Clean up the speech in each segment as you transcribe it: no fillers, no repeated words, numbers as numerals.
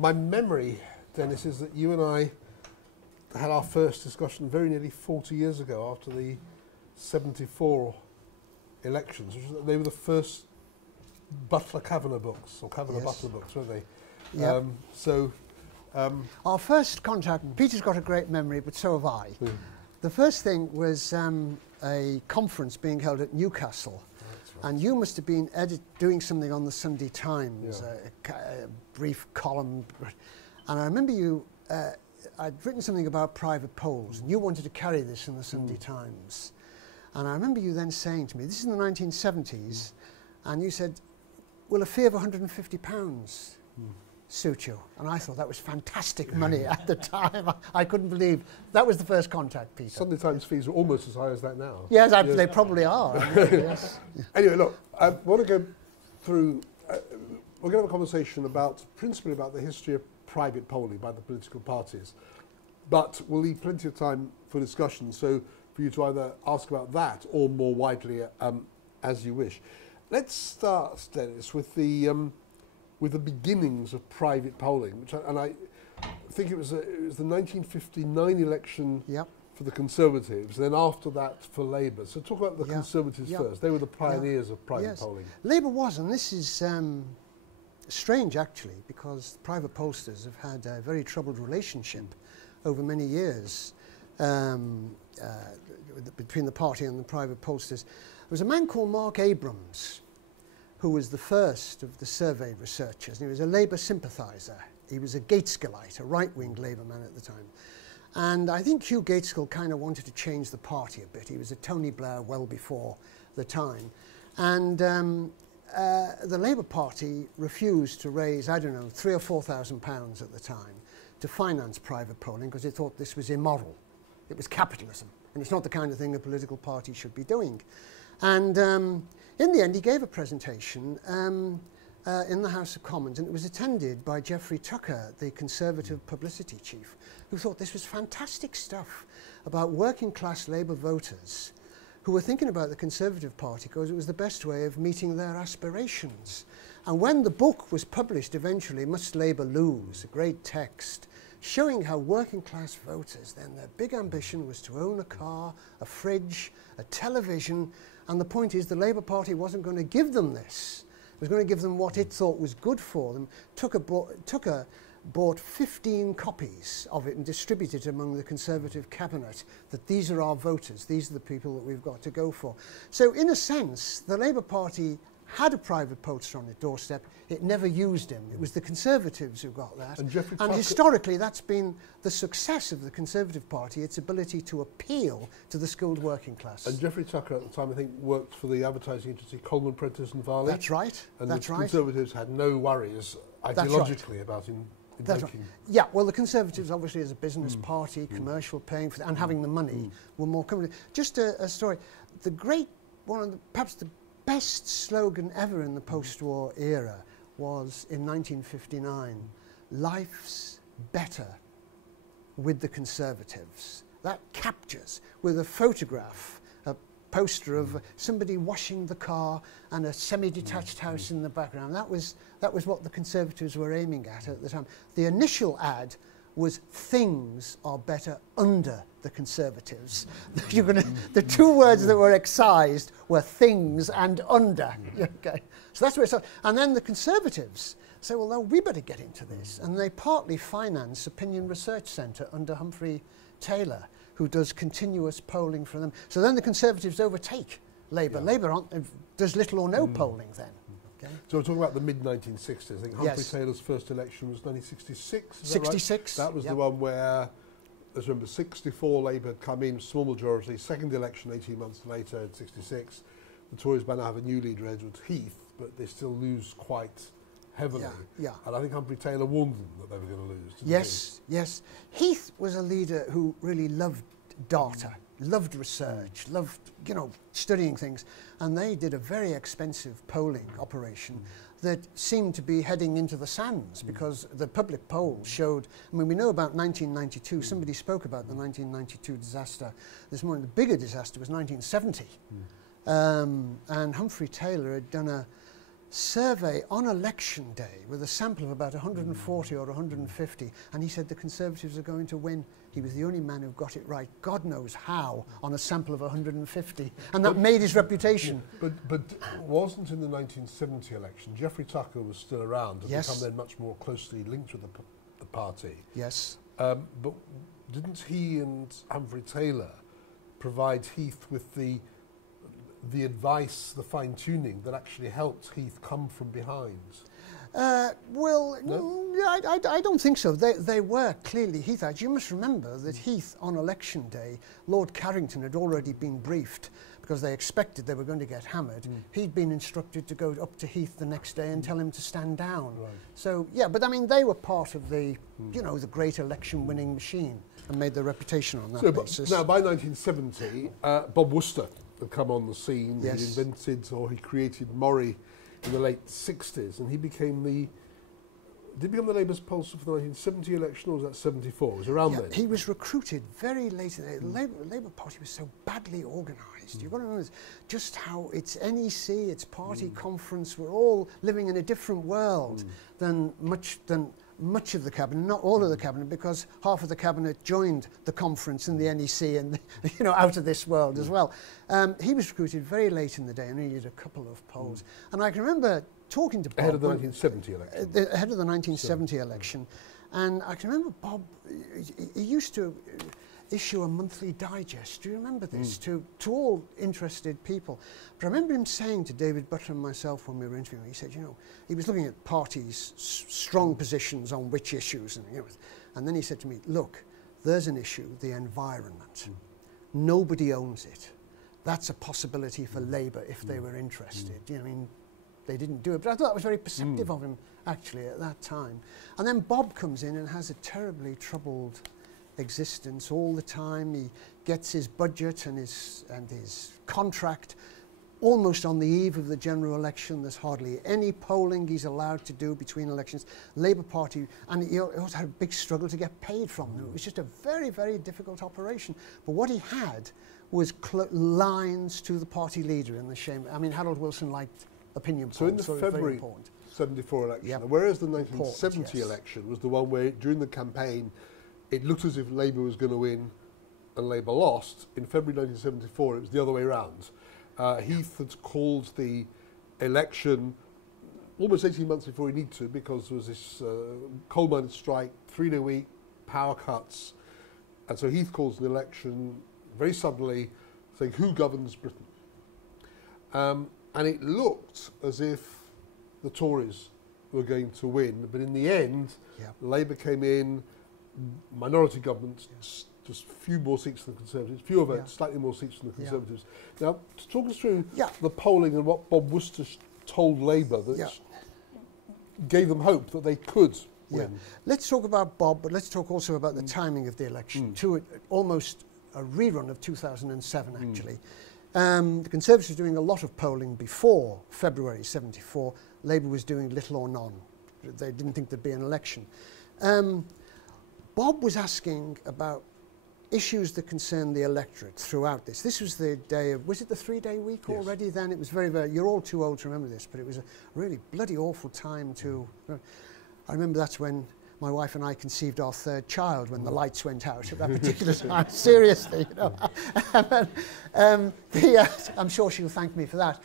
My memory, Dennis, is that you and I had our first discussion very nearly 40 years ago after the 74 elections. They were the first Butler-Kavanagh books, or Kavanagh-Butler books, weren't they? Yep. Our first contact, Peter's got a great memory, but so have I. The first thing was a conference being held at Newcastle. Right. And you must have been doing something on the Sunday Times, a brief column. And I remember you, I'd written something about private polls, and you wanted to carry this in the Sunday Times. And I remember you then saying to me, this is in the 1970s, and you said, will a fee of £150 suit you? And I thought that was fantastic money at the time. I couldn't believe that was the first contact, Peter. Sunday Times fees are almost as high as that now. Yes, they probably are. Yes. Anyway, look, I want to go through, we're going to have a conversation principally about the history of private polling by the political parties, but we'll leave plenty of time for discussion, so for you to either ask about that or more widely as you wish. Let's start, Dennis, with the beginnings of private polling, I think it was the 1959 election for the Conservatives, then after that for Labour. So talk about the Conservatives first. They were the pioneers of private polling. Labour was, and this is strange actually, because private pollsters have had a very troubled relationship over many years between the party and the private pollsters. There was a man called Mark Abrams, who was the first of the survey researchers, and he was a Labour sympathiser. He was a Gaitskellite, a right-wing Labour man at the time. And I think Hugh Gaitskell kind of wanted to change the party a bit. He was a Tony Blair well before the time. And the Labour Party refused to raise, I don't know, £3,000 or £4,000 at the time to finance private polling because they thought this was immoral. It was capitalism, and it's not the kind of thing a political party should be doing. And in the end, he gave a presentation in the House of Commons, and it was attended by Geoffrey Tucker, the Conservative publicity chief, who thought this was fantastic stuff about working-class Labour voters who were thinking about the Conservative Party because it was the best way of meeting their aspirations. And when the book was published eventually, Must Labour Lose?, a great text, showing how working-class voters, then their big ambition was to own a car, a fridge, a television, and the point is the Labour Party wasn't going to give them this. It was going to give them what it thought was good for them. Tucker bought 15 copies of it and distributed it among the Conservative cabinet, that these are our voters, these are the people that we've got to go for. So in a sense, the Labour Party had a private pollster on its doorstep. It never used him. It was the Conservatives who got that. And historically, that's been the success of the Conservative Party, its ability to appeal to the skilled working class. And Geoffrey Tucker at the time, I think, worked for the advertising agency Coleman, Prentice and Varley. That's right. And the Conservatives had no worries ideologically about him. That's right. Yeah, well, the Conservatives, obviously, as a business party, commercial, paying for and having the money, were more comfortable. Just a story. The great, perhaps the best slogan ever in the post-war era was in 1959, life's better with the Conservatives. That captures, with a photograph, a poster of somebody washing the car and a semi-detached house in the background. That was what the Conservatives were aiming at the time. The initial ad was things are better under the Conservatives. The two words that were excised were things and under. Okay. So that's where it started. And then the Conservatives say, well, no, we better get into this. And they partly finance Opinion Research Centre under Humphrey Taylor, who does continuous polling for them. So then the Conservatives overtake Labour. Labour does little or no polling then. Okay. So we're talking about the mid-1960s. I think Humphrey Taylor's first election was 1966. 66. That was the one where, as remember, 64 Labour had come in, small majority. Second election 18 months later in 66. The Tories by now have a new leader, Edward Heath, but they still lose quite heavily. And I think Humphrey Taylor warned them that they were going to lose. Yes. Heath was a leader who really loved data, loved research, loved, studying things. And they did a very expensive polling operation that seemed to be heading into the sands because the public polls showed, we know about 1992, somebody spoke about the 1992 disaster. This morning, the bigger disaster was 1970. And Humphrey Taylor had done survey on election day with a sample of about 140 or 150, and he said the Conservatives are going to win. He was the only man who got it right, God knows how, on a sample of 150, and that made his reputation. Yeah, but wasn't in the 1970 election, Geoffrey Tucker was still around and become then much more closely linked with the party. Yes. But didn't he and Humphrey Taylor provide Heath with the advice, the fine-tuning that actually helped Heath come from behind? Well, no? I don't think so. They were clearly Heath. You must remember that Heath, on election day, Lord Carrington had already been briefed because they expected they were going to get hammered. He'd been instructed to go up to Heath the next day and tell him to stand down. Right. So, yeah, but I mean, they were part of the, you know, the great election-winning machine and made their reputation on that basis. Now, by 1970, Bob Worcester had come on the scene. Yes. He invented, or he created Murray in the late 60s, and he became did he become the Labour's pollster for the 1970 election, or was that 74? It was around then. He was recruited very late in the day. The Labour Party was so badly organised. You've got to know just how its NEC, its party conference, were all living in a different world than much of the cabinet, not all of the cabinet, because half of the cabinet joined the conference and the NEC and, you know, out of this world as well. He was recruited very late in the day and he did a couple of polls. And I can remember talking to Bob. Ahead of the 1970 election. Ahead of the 1970 election. And I can remember Bob, he used to issue a monthly digest. Do you remember this? To all interested people. But I remember him saying to David Butler and myself when we were interviewing, he said, you know, he was looking at parties' strong positions on which issues, and, you know, and then he said to me, look, there's an issue, the environment. Nobody owns it. That's a possibility for Labour if they were interested. You know, I mean, they didn't do it, but I thought that was very perceptive of him, actually, at that time. And then Bob comes in and has a terribly troubled existence all the time. He gets his budget and his contract almost on the eve of the general election. There's hardly any polling he's allowed to do between elections. Labour Party, and he also had a big struggle to get paid from them. It was just a very, very difficult operation. But what he had was lines to the party leader in the chamber. I mean, Harold Wilson liked opinion polls. So in the February 74 election, whereas the 1970 election was the one where during the campaign it looked as if Labour was going to win and Labour lost, in February 1974 it was the other way around. Heath had called the election almost 18 months before he needed to, because there was this coal miners' strike, 3-day week, power cuts, and so Heath calls the election very suddenly, saying, who governs Britain? And it looked as if the Tories were going to win, but in the end, Labour came in, minority government, just a few more seats than the Conservatives, fewer votes, slightly more seats than the Conservatives. Now, to talk us through the polling and what Bob Worcester told Labour that gave them hope that they could win. Let's talk about Bob, but let's talk also about the timing of the election. Almost a rerun of 2007, actually. The Conservatives were doing a lot of polling before February 74. Labour was doing little or none. They didn't think there'd be an election. Bob was asking about issues that concern the electorate throughout this. This was the day of, was it the 3-day week already then? It was very, very, you're all too old to remember this, but it was a really bloody awful time to, I remember that's when my wife and I conceived our third child, when the lights went out at that particular time. Seriously, you know. I'm sure she'll thank me for that.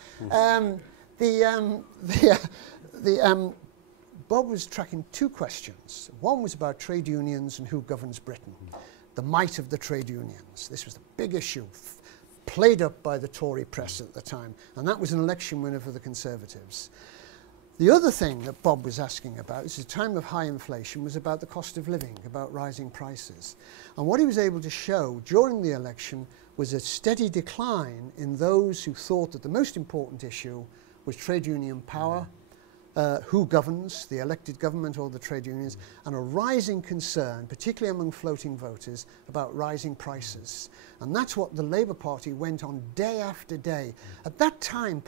Bob was tracking two questions. One was about trade unions and who governs Britain, the might of the trade unions. This was the big issue, played up by the Tory press at the time, and that was an election winner for the Conservatives. The other thing that Bob was asking about, this is a time of high inflation, was about the cost of living, about rising prices. And what he was able to show during the election was a steady decline in those who thought that the most important issue was trade union power, who governs, the elected government or the trade unions, and a rising concern, particularly among floating voters, about rising prices. And that's what the Labour Party went on day after day. At that time,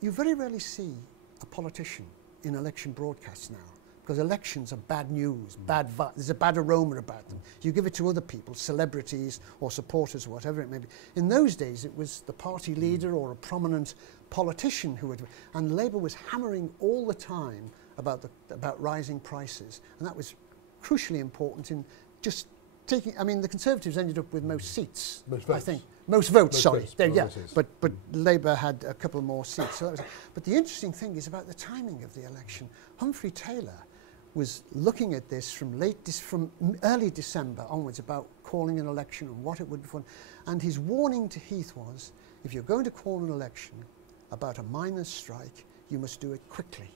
you very rarely see a politician in election broadcasts now because elections are bad news, there's a bad aroma about them. You give it to other people, celebrities or supporters, whatever it may be. In those days, it was the party leader or a prominent politician who would, and Labour was hammering all the time about rising prices, and that was crucially important in just taking. I mean, the Conservatives ended up with most seats, I think. Most votes, sorry. But Labour had a couple more seats. So that was, but the interesting thing is about the timing of the election. Humphrey Taylor was looking at this from early December onwards about calling an election and what it would be for. And his warning to Heath was, if you're going to call an election about a miners' strike, you must do it quickly.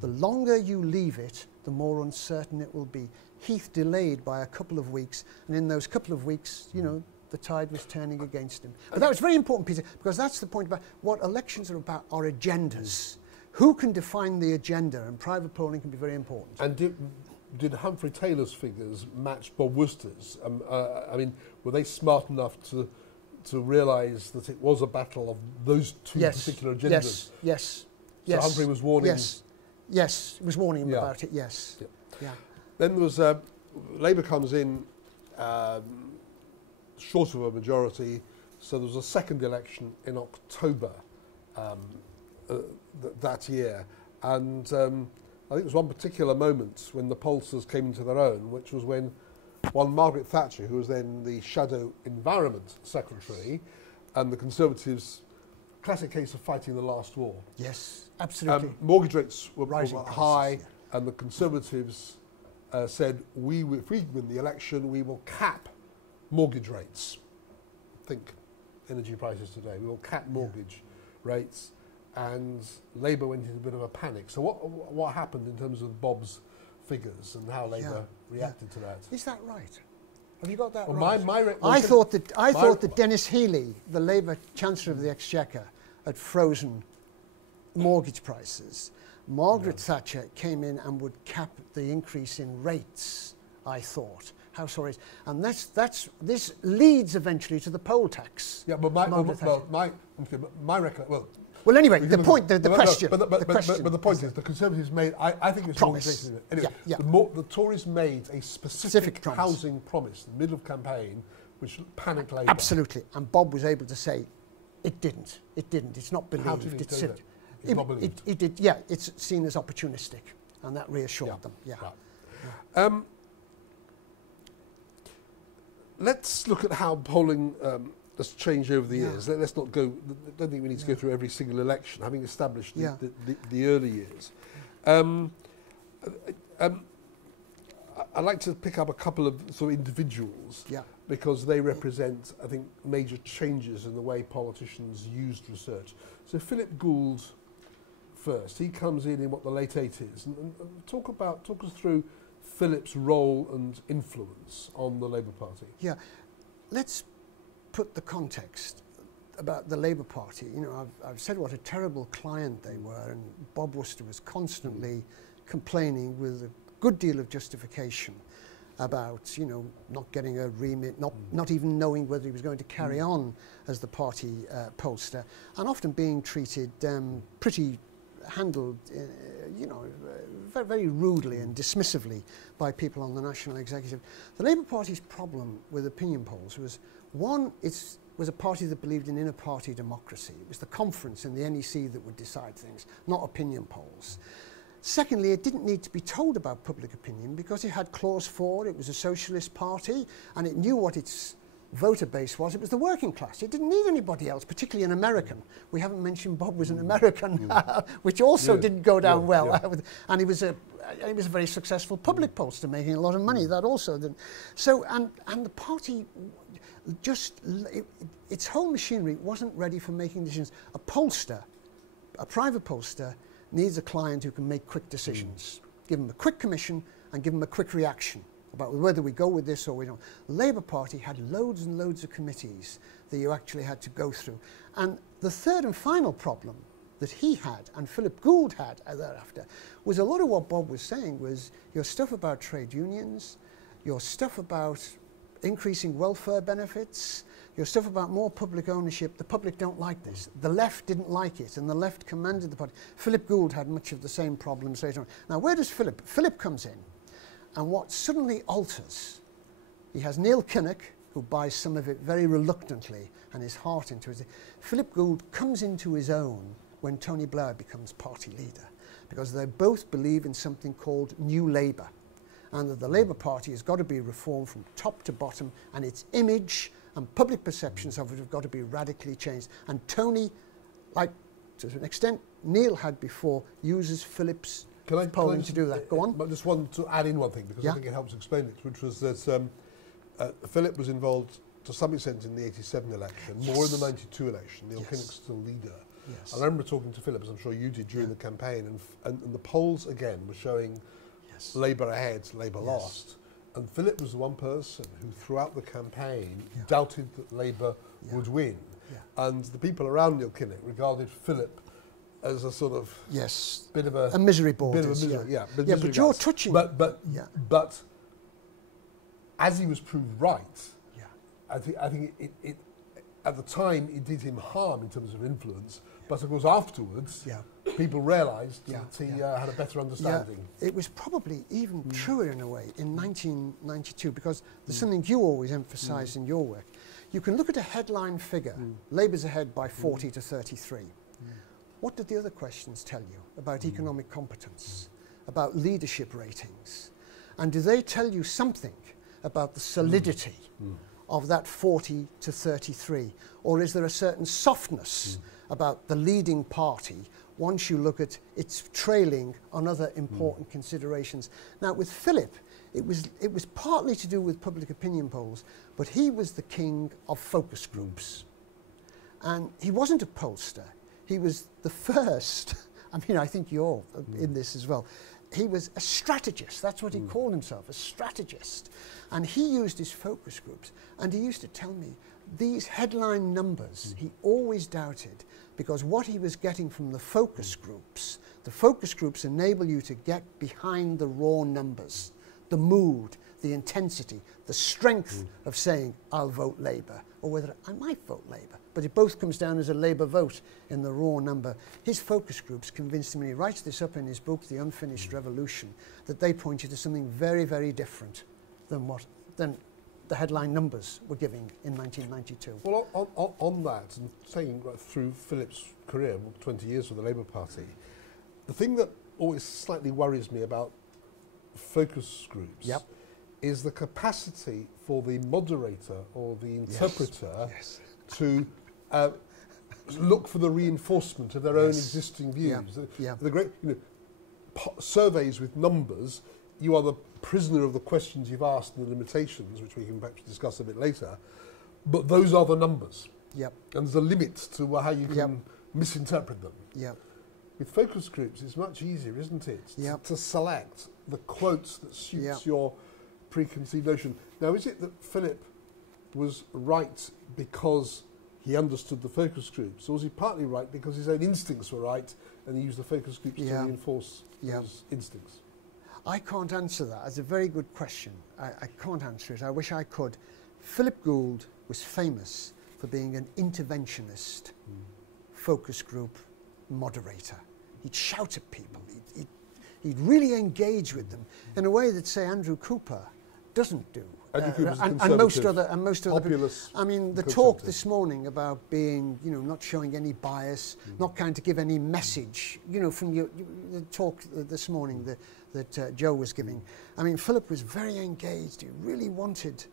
The longer you leave it, the more uncertain it will be. Heath delayed by a couple of weeks, and in those couple of weeks, you know, the tide was turning against him. But that was very important, Peter, because that's the point about what elections are about, are agendas. Who can define the agenda? And private polling can be very important. And did Humphrey Taylor's figures match Bob Worcester's? I mean, were they smart enough to realise that it was a battle of those two particular agendas? Yes. So Humphrey was warning. Yes, it was warning him about it. Yes. Yeah. Then there was Labour comes in short of a majority, so there was a second election in October that year, and I think there was one particular moment when the pollsters came into their own, which was when one Margaret Thatcher, who was then the Shadow Environment Secretary, and the Conservatives, classic case of fighting the last war. Yes, absolutely. Mortgage rates were rising high, and the Conservatives said, if we win the election, we will cap mortgage rates. Think energy prices today. We will cap mortgage rates, and Labour went into a bit of a panic. So what happened in terms of Bob's figures and how Labour reacted to that? Is that right? Have you got that well, right? I thought that Dennis Healey, the Labour Chancellor of the Exchequer, had frozen mortgage prices. Margaret Thatcher came in and would cap the increase in rates, I thought. Household rates. And this leads eventually to the poll tax. Yeah, but my recollection, well, anyway, the question. But the point is, the Conservatives made, I think it's promise. Anyway, the Tories made a specific housing promise in the middle of campaign, which panicked Labour. Absolutely. And Bob was able to say, it didn't. It's not believed. How did he say that? It's not believed. It did, yeah, it's seen as opportunistic, and that reassured them. Yeah. Right. Let's look at how polling has changed over the years. Let's not go. I don't think we need to go through every single election, having established the early years. I'd like to pick up a couple of sort of individuals because they represent, I think, major changes in the way politicians used research. So Philip Gould first. He comes in what, the late 80s, and talk us through Philip's role and influence on the Labour Party. Yeah, let's put the context about the Labour Party. You know, I've said what a terrible client they were, and Bob Worcester was constantly complaining with a good deal of justification about, you know, not getting a remit, not even knowing whether he was going to carry on as the party pollster, and often being treated handled, you know, very, very rudely and dismissively by people on the national executive. The Labour Party's problem with opinion polls was, one, it was a party that believed in inter-party democracy. It was the conference and the NEC that would decide things, not opinion polls. Secondly, it didn't need to be told about public opinion because it had Clause 4, it was a socialist party, and it knew what its voter base was. It was the working class. It didn't need anybody else, particularly an American. We haven't mentioned Bob was an American, which also didn't go down well. And he was a very successful public pollster, making a lot of money. That also didn't. So, and the party just, its whole machinery wasn't ready for making decisions. A pollster, a private pollster, needs a client who can make quick decisions. Give them a quick commission and give them a quick reaction about whether we go with this or we don't. The Labour Party had loads and loads of committees that you actually had to go through. And the third and final problem that he had, and Philip Gould had thereafter, was a lot of what Bob was saying was your stuff about trade unions, your stuff about increasing welfare benefits, your stuff about more public ownership, the public don't like this. The left didn't like it, and the left commanded the party. Philip Gould had much of the same problems later on. Now, where does Philip? Philip comes in, and what suddenly alters, he has Neil Kinnock, who buys some of it very reluctantly and his heart into it. Philip Gould comes into his own when Tony Blair becomes party leader, because they both believe in something called New Labour, and that the Labour Party has got to be reformed from top to bottom, and its image and public perceptions of it have got to be radically changed. And Tony, like to an extent Neil had before, uses Philip's polling to do that. Go on. But just want to add in one thing, because I think it helps explain it, which was that Philip was involved to some extent in the 87 election, more in the 92 election. Neil Kinnock's still leader. Yes. I remember talking to Philip, as I'm sure you did, during the campaign, and the polls again were showing Labour ahead, Labour lost. And Philip was the one person who, throughout the campaign, doubted that Labour would win. And the people around Neil Kinnock regarded Philip as a sort of bit of a misery board. Bit of a misery, but you're touching. But as he was proved right, I think it at the time it did him harm in terms of influence. But of course afterwards, people realised that he had a better understanding. It was probably even truer in a way in 1992, because there's something you always emphasise in your work. You can look at a headline figure, Labour's ahead by 40 to 33. What did the other questions tell you about economic competence, about leadership ratings? And do they tell you something about the solidity of that 40 to 33? Or is there a certain softness about the leading party once you look at its trailing on other important considerations? Now, with Philip, it was partly to do with public opinion polls, but he was the king of focus groups. And he wasn't a pollster. He was the first, I mean, I think you're in this as well. He was a strategist. That's what he called himself, a strategist. And he used his focus groups. And he used to tell me these headline numbers he always doubted, because what he was getting from the focus groups enable you to get behind the raw numbers, the mood, the intensity, the strength of saying, I'll vote Labour, or whether I might vote Labour. But it both comes down as a Labour vote in the raw number. His focus groups convinced him, and he writes this up in his book, The Unfinished Revolution, that they pointed to something very, very different than the headline numbers were giving in 1992. Well, on that, and saying right through Philip's career, 20 years with the Labour Party, the thing that always slightly worries me about focus groups is the capacity for the moderator or the interpreter to look for the reinforcement of their own existing views. The great surveys with numbers, you are the prisoner of the questions you've asked and the limitations, which we can perhaps discuss a bit later, but those are the numbers. And there's a limit to how you can misinterpret them. With focus groups, it's much easier, isn't it, to select the quotes that suits your preconceived notion. Now, is it that Philip was right because he understood the focus groups, or was he partly right because his own instincts were right and he used the focus groups to reinforce those instincts? I can't answer that. It's a very good question. I can't answer it. I wish I could. Philip Gould was famous for being an interventionist focus group moderator. He'd shout at people. He'd really engage with them in a way that, say, Andrew Cooper doesn't do. And most other people. I mean, the talk this morning about being, not showing any bias, not trying to give any message, from the talk this morning that Joe was giving. I mean, Philip was very engaged. He really wanted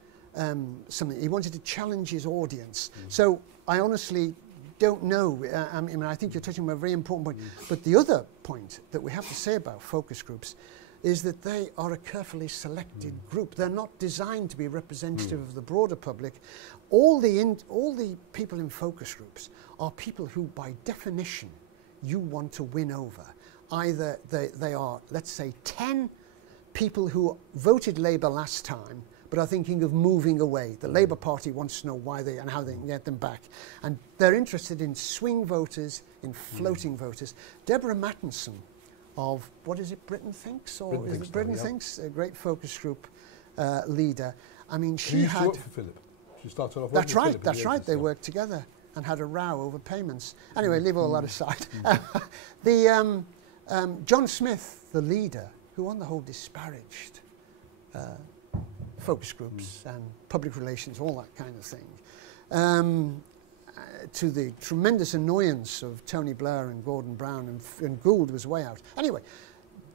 something. He wanted to challenge his audience. So I honestly don't know. I mean, I think you're touching on a very important point. But the other point that we have to say about focus groups is that they are a carefully selected group. They're not designed to be representative of the broader public. All the people in focus groups are people who, by definition, you want to win over. Either they are, let's say, 10 people who voted Labour last time but are thinking of moving away. The Labour Party wants to know why and how they can get them back. And they're interested in swing voters, in floating voters. Deborah Mattinson of, what is it, Britain Thinks? Or Britain Britain Thinks, a great focus group leader. I mean, she used had... to work for Philip. She started off. That's working with right. Philip in That's the right. 80s, They yeah. worked together and had a row over payments. Anyway, leave all that aside. John Smith, the leader, who on the whole disparaged focus groups and public relations, all that kind of thing, to the tremendous annoyance of Tony Blair and Gordon Brown, and Gould was way out. Anyway,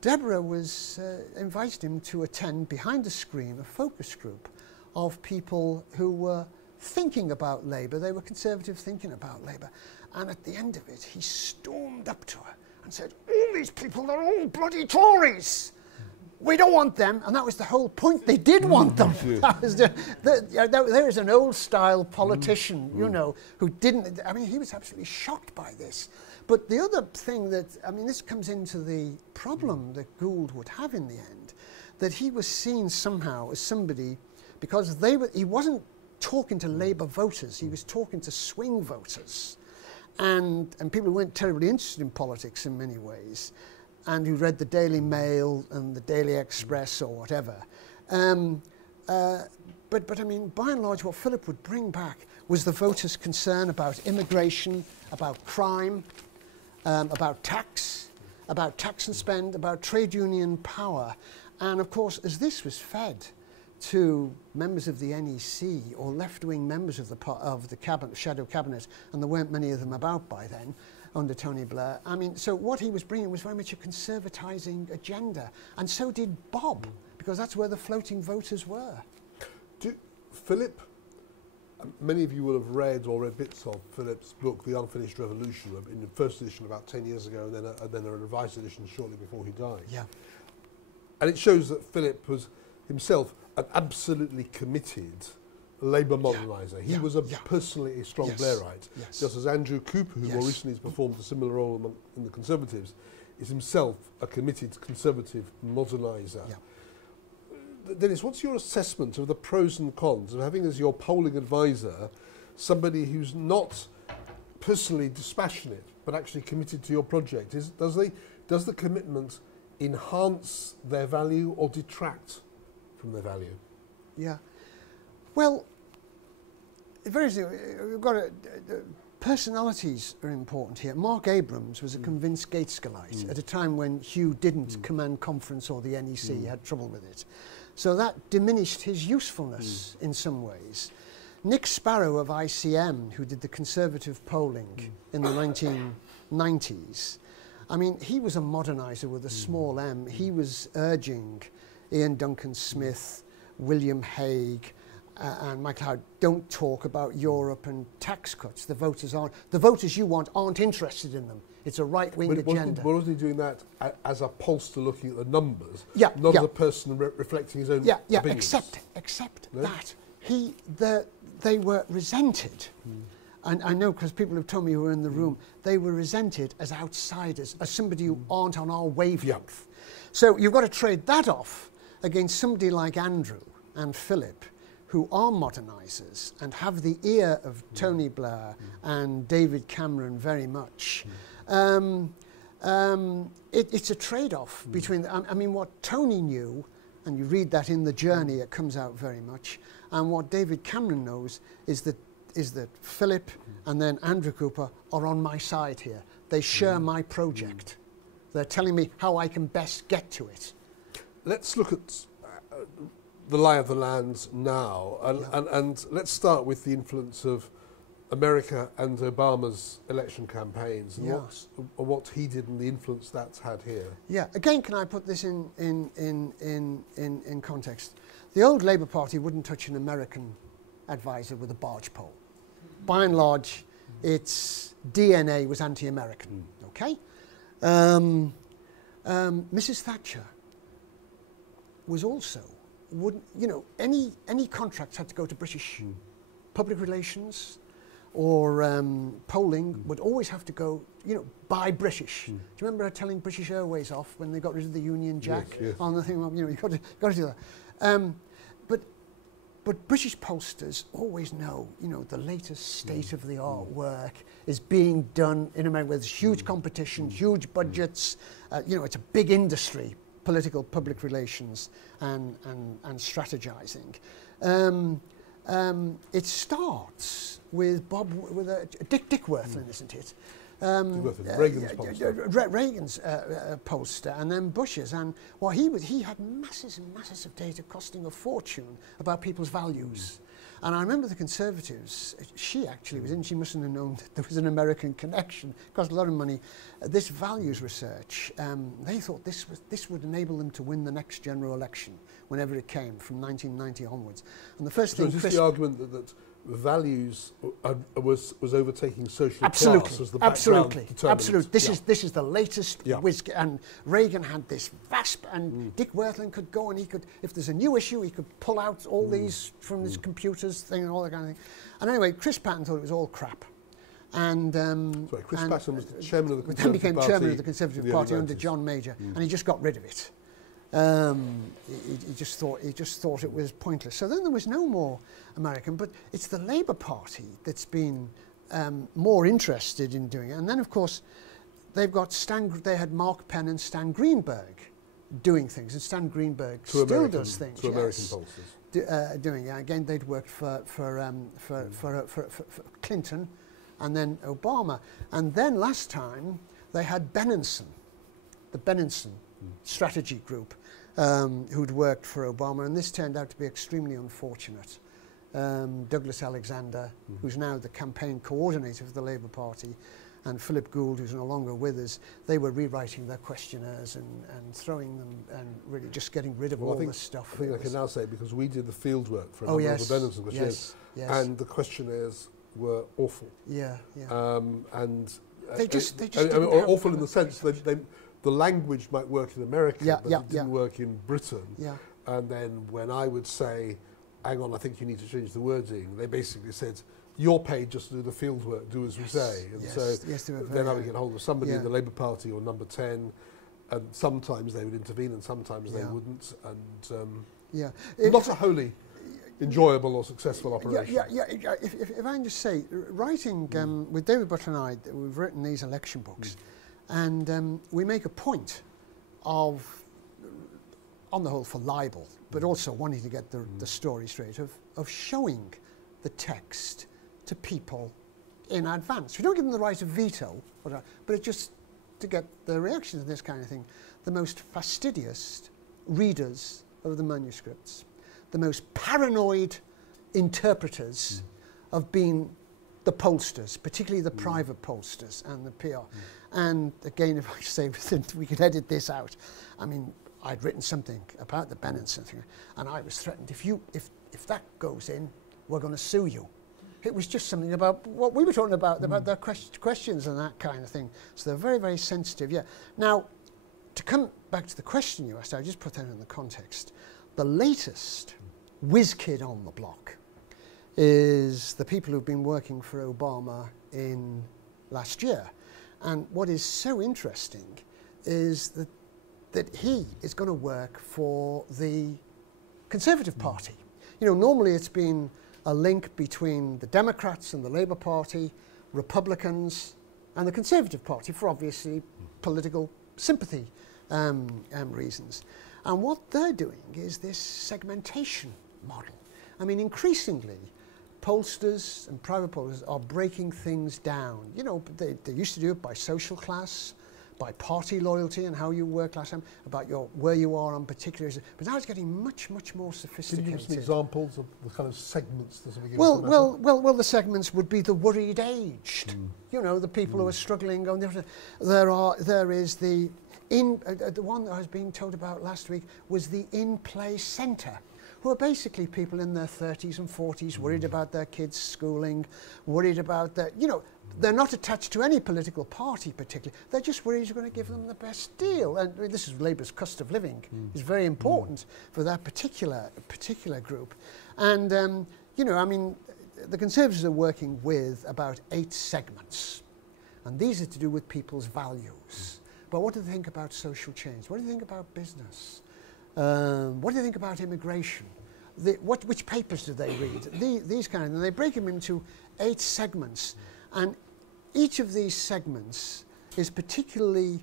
Deborah was invited him to attend behind the screen a focus group of people who were thinking about Labour. They were conservative thinking about Labour. And at the end of it, he stormed up to her and said, all these people, they're all bloody Tories. We don't want them. And that was the whole point. They did want them. That was there is an old-style politician, you know, who didn't... I mean, he was absolutely shocked by this. But the other thing that... I mean, this comes into the problem that Gould would have in the end, that he was seen somehow as somebody... Because he wasn't talking to Labour voters, he was talking to swing voters. And people who weren't terribly interested in politics in many ways, and who read the Daily Mail and the Daily Express or whatever. But I mean, by and large, what Philip would bring back was the voters' concern about immigration, about crime, about tax and spend, about trade union power. And of course, as this was fed to members of the NEC or left-wing members of the cabinet, shadow cabinet, and there weren't many of them about by then, under Tony Blair. I mean, so what he was bringing was very much a conservatising agenda, and so did Bob, because that's where the floating voters were. Philip, many of you will have read or read bits of Philip's book, The Unfinished Revolution, in the first edition about 10 years ago, and then a revised edition shortly before he died. Yeah. And it shows that Philip was himself an absolutely committed Labour moderniser. He was personally a strong Blairite, just as Andrew Cooper, who more recently has performed a similar role in the Conservatives, is himself a committed Conservative moderniser. Dennis, what's your assessment of the pros and cons of having as your polling advisor somebody who's not personally dispassionate but actually committed to your project? Does the commitment enhance their value or detract from their value? Yeah. Well, we've got personalities are important here. Mark Abrams was a convinced Gaitskellite at a time when Hugh didn't command conference or the NEC had trouble with it. So that diminished his usefulness in some ways. Nick Sparrow of ICM, who did the Conservative polling in the 1990s, I mean, he was a moderniser with a small m. He was urging Ian Duncan Smith, William Hague, and Michael Howard, don't talk about Europe and tax cuts. The voters you want aren't interested in them. It's a right-wing agenda. But wasn't he doing that as a pollster looking at the numbers, not as a person reflecting his own opinions? Except that they were resented. And I know, because people have told me who were in the room, they were resented as outsiders, as somebody who aren't on our wavelength. So you've got to trade that off against somebody like Andrew and Philip, who are modernisers and have the ear of Tony Blair and David Cameron very much. It's a trade-off between... I mean, what Tony knew, and you read that in The Journey, it comes out very much, and what David Cameron knows is that Philip and then Andrew Cooper are on my side here. They share my project. They're telling me how I can best get to it. Let's look at the lie of the land now, and let's start with the influence of America and Obama's election campaigns, and what he did and the influence that's had here. Yeah, again, can I put this in context? The old Labour Party wouldn't touch an American advisor with a barge pole. By and large, its DNA was anti-American, okay? Mrs. Thatcher was also, any contracts had to go to British public relations or polling would always have to go, by British. Do you remember her telling British Airways off when they got rid of the Union Jack on the thing? You've got to do that. But British pollsters always know, the latest state-of-the-art work is being done in America with huge competition, huge budgets. It's a big industry, political public relations and strategizing. it starts with Dick Worthlin, isn't it? Reagan's poster, and then Bush's, and he had masses and masses of data costing a fortune about people's values. And I remember the Conservatives, she actually was in, she mustn't have known that there was an American connection, cost a lot of money. This values research, they thought this would enable them to win the next general election, whenever it came, from 1990 onwards. And the first thing... So is this the argument that values was overtaking social class as the background determinant? Absolutely. This is the latest whiz, and Reagan had this VASP, and Dick Worthlin could go and he could, if there's a new issue, he could pull out all these from his computers thing and all that kind of thing. And anyway, Chris Patten thought it was all crap. And sorry, Chris Patten was the chairman of the Conservative then became Party chairman of the Conservative Party under John Major, and he just got rid of it. He just thought it was pointless. So then there was no more American, but it's the Labour Party that's been more interested in doing it. And then, of course, they had Mark Penn and Stan Greenberg doing things, and Stan Greenberg still does things. To American pollsters. Doing it. Again, they'd worked for Clinton, and then Obama, and then last time they had Benenson, the Benenson strategy group, who'd worked for Obama, and this turned out to be extremely unfortunate. Douglas Alexander, who's now the campaign coordinator for the Labour Party, and Philip Gould, who's no longer with us, they were rewriting their questionnaires and throwing them and really just getting rid of all this stuff. I think I can now say, because we did the field work for a number of the Benenson questionnaires, and the questionnaires were awful. And they just awful in the sense that the language might work in America, but it didn't work in Britain. And then when I would say, hang on, I think you need to change the wording, they basically said, you're paid just to do the field work, do as we say. And so then I would get hold of somebody in the Labour Party or Number 10, and sometimes they would intervene and sometimes they wouldn't. And not a wholly enjoyable or successful operation. If I can just say, writing with David Butler and I, we've written these election books, and we make a point of, on the whole, for libel, but also wanting to get the story straight, of showing the text to people in advance. We don't give them the right of veto, but it's just to get the reaction to this kind of thing. The most fastidious readers of the manuscripts, the most paranoid interpreters of being the pollsters, particularly the private pollsters and the PR. And again, if I say we could edit this out, I mean, I'd written something about the Benenson thing, and I was threatened, if that goes in, we're going to sue you. It was just something about what we were talking about their questions and that kind of thing. So they're very, very sensitive, Now, to come back to the question you asked, I just put that in the context. The latest whiz kid on the block is the people who've been working for Obama in last year. And what is so interesting is that he is going to work for the Conservative Party. You know, normally it's been a link between the Democrats and the Labour Party, Republicans and the Conservative Party, for obviously political sympathy reasons. And what they're doing is this segmentation model. I mean, increasingly, pollsters and private pollsters are breaking things down. You know, they used to do it by social class, by party loyalty and how you work last time, about where you are on particular issues. But now it's getting much, much more sophisticated. Can you give some examples of the kind of segments that are beginning to matter? Well, the segments would be the worried aged. You know, the people who are struggling. There is the one that I was being told about last week was the in-play centre, who are basically people in their 30s and 40s, worried about their kids' schooling, worried about their, they're not attached to any political party particularly. They're just worried you're going to give them the best deal. And this is Labour's cost of living. Is very important for that particular group. And, I mean, the Conservatives are working with about 8 segments. And these are to do with people's values. But what do they think about social change? What do you think about business? What do you think about immigration? Which papers do they read? These kind of things. They break them into 8 segments. And each of these segments is particularly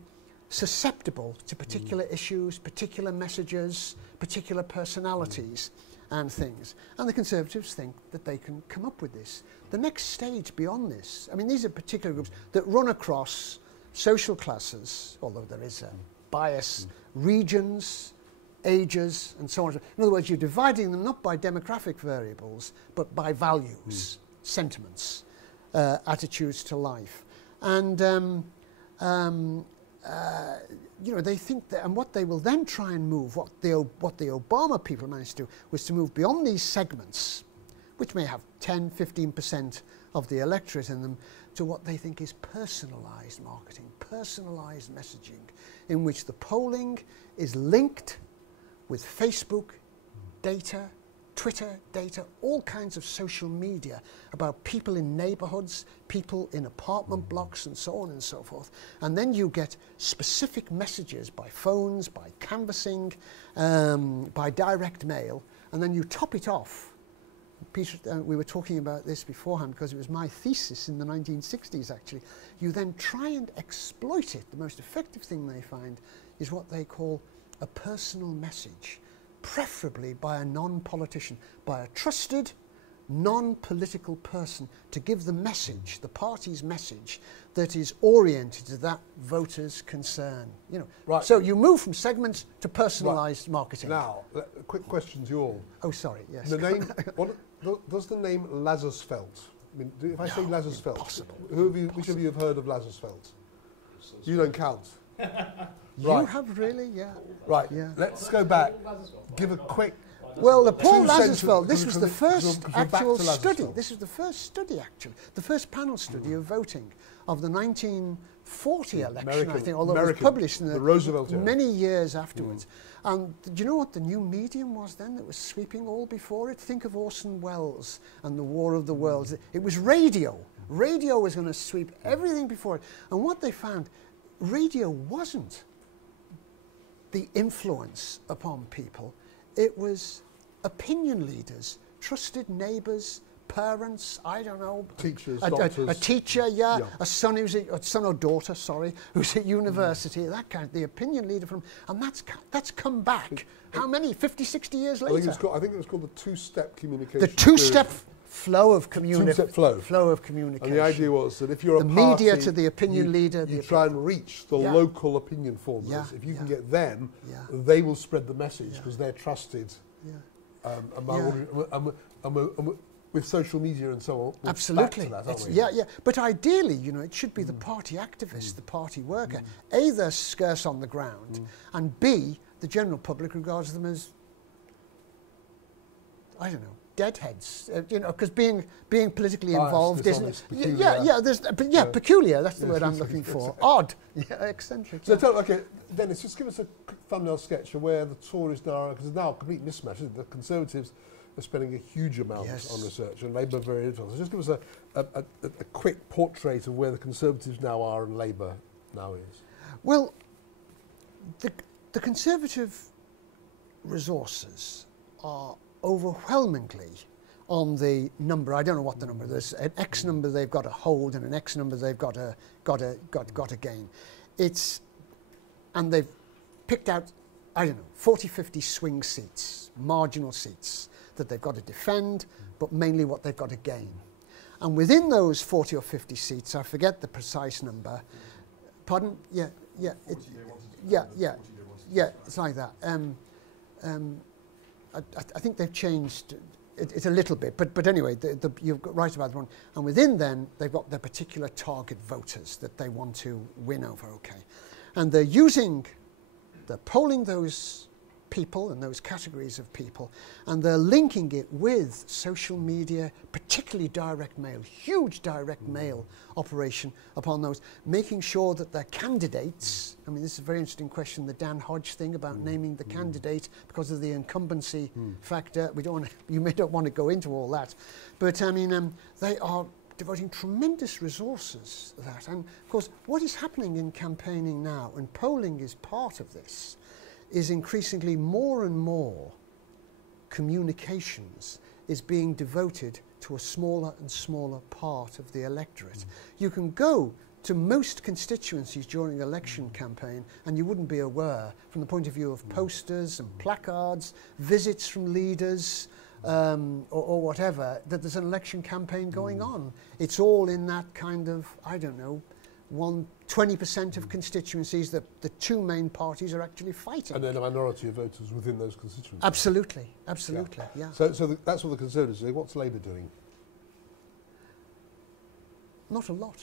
susceptible to particular issues, particular messages, particular personalities. and things. And the Conservatives think that they can come up with this. The next stage beyond this, I mean, these are particular groups that run across social classes, although there is a bias, regions, ages, and so on. In other words, you're dividing them not by demographic variables, but by values, sentiments, attitudes to life. And you know, they think that, and what they will then try and move, what the Obama people managed to do, was to move beyond these segments, which may have 10, 15% of the electorate in them, to what they think is personalised marketing, personalised messaging, in which the polling is linked with Facebook data, Twitter data, all kinds of social media about people in neighbourhoods, people in apartment blocks, and so on and so forth. And then you get specific messages by phones, by canvassing, by direct mail, and then you top it off. Peter, we were talking about this beforehand because it was my thesis in the 1960s, actually. You then try and exploit it. The most effective thing they find is what they call a personal message, preferably by a non-politician, by a trusted, non-political person, to give the message, the party's message, that is oriented to that voter's concern. You know, right. So you move from segments to personalised marketing. Now, a quick question to you all. Oh, sorry. Yes. The name. Does the name Lazarsfeld? I mean, if I say Lazarsfeld, which of you have heard of Lazarsfeld? You don't count. You have really, yeah. Right. Yeah. Let's go back. Give a quick. Well, the Paul Lazarsfeld. This was the first actual study. Lazarsfeld. This was the first study, actually, the first panel study of voting of the 1940 election, I think, although it was published in the Roosevelt era. many years afterwards. And do you know what the new medium was then that was sweeping all before it? Think of Orson Welles and the War of the Worlds. It was radio. Radio was going to sweep everything before it. And what they found, radio wasn't the influence upon people. It was opinion leaders, trusted neighbours, parents, I don't know, teachers, a teacher, a son who's a son or daughter, sorry, who's at university, that kind, the opinion leader from, and that's come back. How many? 50, 60 years later. I think it was called the two-step communication. The two-step flow of communication. Two-step flow of communication. And the idea was that if you're the a party, media to the opinion leader, you try and reach the local opinion formers. If you can get them, they will spread the message because they're trusted. With social media and so on, absolutely. Back to that, But ideally, you know, it should be the party activist, the party worker. A, they're scarce on the ground, and B, the general public regards them as, I don't know, deadheads. You know, because being politically involved isn't. Peculiar. That's the word I'm looking for. Odd. Eccentric. So Dennis, just give us a quick thumbnail sketch of where the Tories now are, because it's now a complete mismatch. The Conservatives are spending a huge amount on research, and Labour very little. So just give us a quick portrait of where the Conservatives now are and Labour now is. Well, the Conservative resources are overwhelmingly on the number. I don't know what the number. There's an X number they've got to hold, and an X number they've got to gain. And they've picked out, I don't know, 40, 50 swing seats, marginal seats that they've got to defend, but mainly what they've got to gain. And within those 40 or 50 seats, I forget the precise number. Pardon? Yeah, it's like that. I think they've changed it a little bit, but anyway, you're right about the one. And within then, they've got their particular target voters that they want to win over, okay. And they're polling those people and those categories of people, and they're linking it with social media, particularly direct mail, huge direct mail operation upon those, making sure that their candidates, I mean, this is a very interesting question, the Dan Hodge thing about naming the candidate because of the incumbency factor. You may not want to go into all that, but I mean, they are devoting tremendous resources to that. And of course, what is happening in campaigning now, and polling is part of this, is increasingly more and more communications is being devoted to a smaller and smaller part of the electorate. You can go to most constituencies during election campaign, and you wouldn't be aware from the point of view of posters and placards, visits from leaders, or whatever, that there's an election campaign going on. It's all in that kind of, I don't know, 20% of constituencies that the two main parties are actually fighting. And then a minority of voters within those constituencies. Absolutely, absolutely, yeah. So that's what the Conservatives do. What's Labour doing? Not a lot.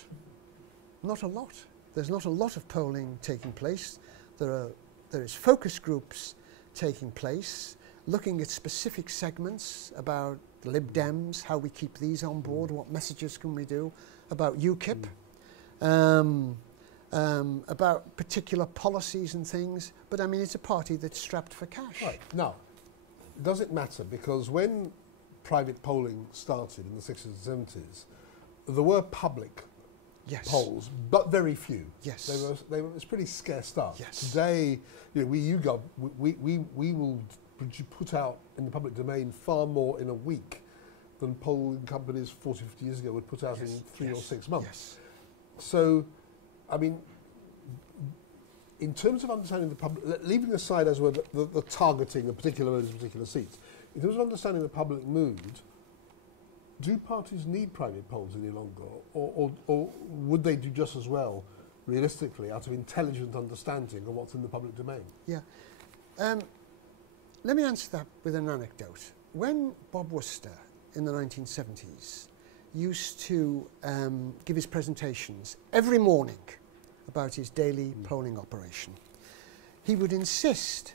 Not a lot. There's not a lot of polling taking place. There is focus groups taking place, looking at specific segments about the Lib Dems, how we keep these on board, what messages can we do, about UKIP, about particular policies and things. But I mean, it's a party that's strapped for cash. Right. Now, does it matter? Because when private polling started in the 60s and 70s, there were public polls, but very few. Yes. It was pretty scarce stuff. Yes. Today, YouGov, we will put out in the public domain far more in a week than polling companies 40, 50 years ago would put out in 3 or 6 months. Yes. So, I mean, in terms of understanding the public, leaving aside as well the targeting of particular seats, in terms of understanding the public mood, do parties need private polls any longer, or would they do just as well, realistically, out of intelligent understanding of what's in the public domain? Yeah. Let me answer that with an anecdote. When Bob Worcester, in the 1970s, used to give his presentations every morning about his daily polling operation, he would insist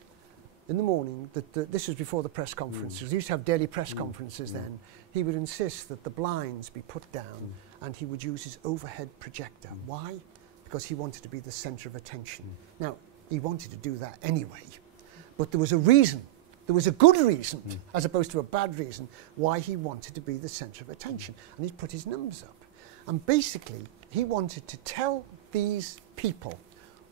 in the morning that this was before the press conferences. He used to have daily press conferences then. He would insist that the blinds be put down and he would use his overhead projector. Why? Because he wanted to be the centre of attention. Now, he wanted to do that anyway, but there was a reason. There was a good reason, as opposed to a bad reason, why he wanted to be the centre of attention. And he'd put his numbers up. And basically, he wanted to tell these people